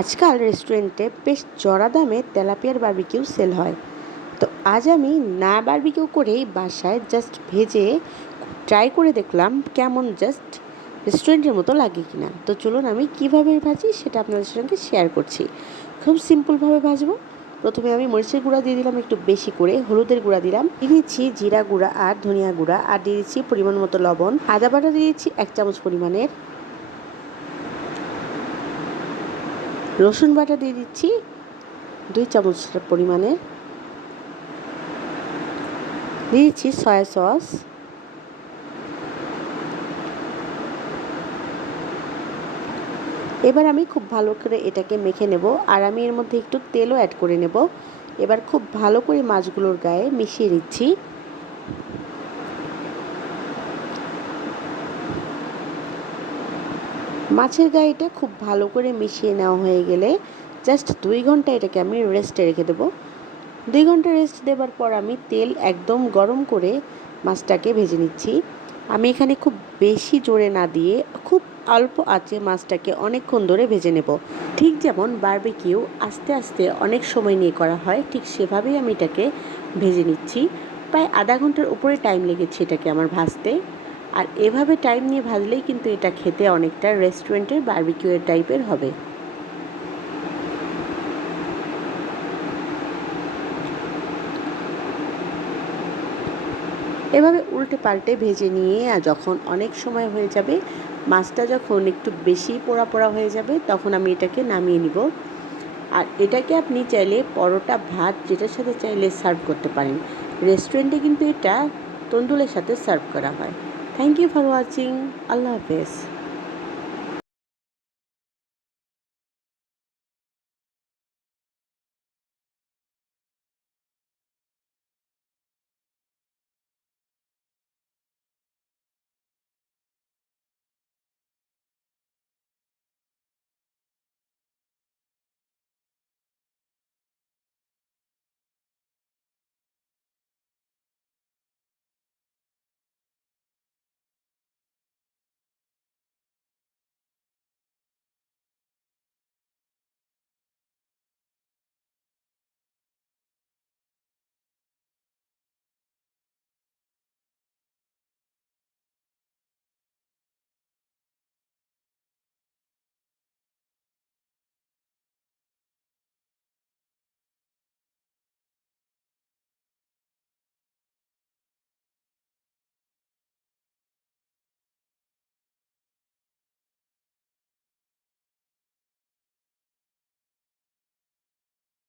আজকাল রেস্টুরেন্টে বেশ চড়া দামে তেলাপিয়ার বারবিকিউ সেল হয়। তো আজ আমি না বারবিকিউ করেই বাসায় জাস্ট ভেজে ট্রাই করে দেখলাম কেমন জাস্ট রেস্টুরেন্টের মতো লাগে কিনা। তো চলুন আমি কিভাবে ভাজি সেটা আপনাদের সঙ্গে শেয়ার করছি। খুব সিম্পলভাবে ভাজবো। প্রথমে আমি মরিচের গুঁড়া দিয়ে দিলাম একটু বেশি করে, হলুদের গুঁড়া দিলাম, দিয়ে দিচ্ছি জিরা গুঁড়া আর ধনিয়া গুঁড়া, আর দিয়ে দিচ্ছি পরিমাণ মতো লবণ, আদা বাটা দিয়ে দিচ্ছি 1 চামচ পরিমাণের, রসুন বাটা দিয়ে দিচ্ছি 2 চামচ পরিমাণের, দিয়ে দিচ্ছি সয়া সস, এবার আমি খুব ভালো করে এটাকে মেখে নেব। আর আমি এর মধ্যে একটু তেলও অ্যাড করে নেব। এবার খুব ভালো করে মাছগুলোর গায়ে মিশিয়ে নিচ্ছি। মাছের গায়ে এটা খুব ভালো করে মিশিয়ে নেওয়া হয়ে গেলে জাস্ট 2 ঘন্টা এটাকে আমি রেস্টে রেখে দেবো। 2 ঘন্টা রেস্ট দেওয়ার পর আমি তেল একদম গরম করে মাছটাকে ভেজে নিচ্ছি। আমি এখানে খুব বেশি জোরে না দিয়ে খুব অল্প আঁচে মাছটাকে অনেকক্ষণ ধরে ভেজে নেব। ঠিক যেমন বারবিকিউ আস্তে আস্তে অনেক সময় নিয়ে করা হয়, ঠিক সেভাবেই আমি এটাকে ভেজে নিচ্ছি। প্রায় আধা ঘন্টার উপরে টাইম লেগেছে এটাকে আমার ভাজতে। আর এভাবে টাইম নিয়ে ভাজলেই কিন্তু এটা খেতে অনেকটা রেস্টুরেন্টের বারবিকিউয়ের টাইপের হবে। এভাবে উল্টে পাল্টে ভেজে নিয়ে যখন অনেক সময় হয়ে যাবে, মাছটা যখন একটু বেশি পোড়া পোড়া হয়ে যাবে, তখন আমি এটাকে নামিয়ে নিব। আর এটাকে আপনি চাইলে পরোটা, ভাত যেটার সাথে চাইলে সার্ভ করতে পারেন। রেস্টুরেন্টে কিন্তু এটা তন্দুরের সাথে সার্ভ করা হয়। Thank you for watching. আল্লাহ হাফেজ।